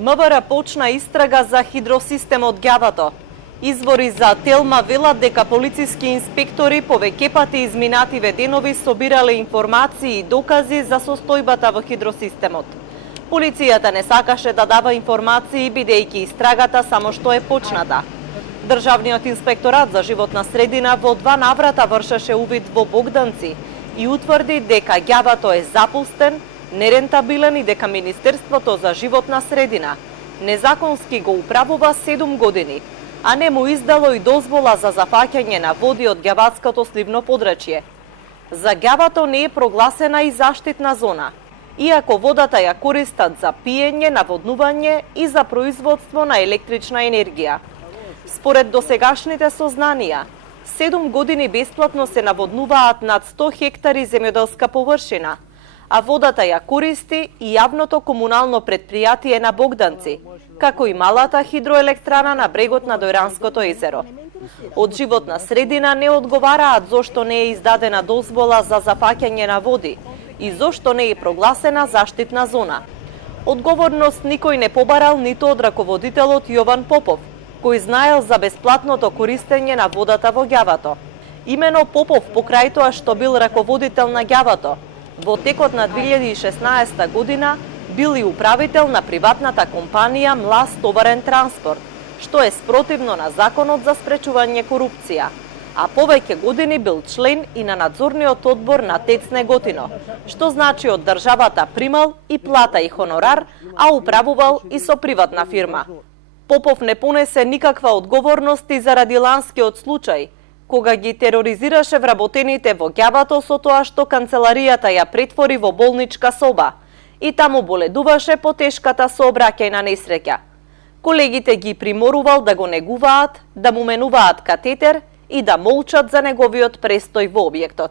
МВР почна истрага за хидросистемот Ѓавато. Извори за Телма велат дека полициски инспектори повеќе пати изминативе денови собирале информации и докази за состојбата во хидросистемот. Полицијата не сакаше да дава информации бидејќи истрагата само што е почната. Државниот инспекторат за животна средина во 2 наврата вршеше увид во Богданци и утврди дека Ѓавато е запустен, нерентабилен и дека Министерството за животна средина незаконски го управува 7 години, а не му издало и дозвола за зафаќање на води од ѓаватското сливно подрачје. За Ѓавато не е прогласена и заштитна зона, иако водата ја користат за пиење, наводнување и за производство на електрична енергија. Според досегашните сознанија, 7 години бесплатно се наводнуваат над 100 хектари земјоделска површина, а водата ја користи и јавното комунално предпријатие на Богданци, како и малата хидроелектрана на брегот на Дојранското езеро. Од животна средина не одговараат зошто не е издадена дозвола за зафаќање на води и зошто не е прогласена заштитна зона. Одговорност никој не побарал ниту од раководителот Јован Попов, кој знаел за бесплатното користење на водата во Ѓавато. Имено Попов, покрај тоа што бил раководител на Ѓавато, во текот на 2016 година бил и управител на приватната компанија Млас товарен транспорт, што е спротивно на Законот за спречување корупција, а повеќе години бил член и на надзорниот одбор на ТЕЦ Неготино, што значи од државата примал и плата и хонорар, а управувал и со приватна фирма. Попов не понесе никаква одговорност и заради ланскиот случај, кога ги тероризираше вработените во Ѓавато со тоа што канцеларијата ја претвори во болничка соба и таму боледуваше по тешката сообраќајна несреќа. Колегите ги приморувал да го негуваат, да му менуваат катетер и да молчат за неговиот престој во објектот.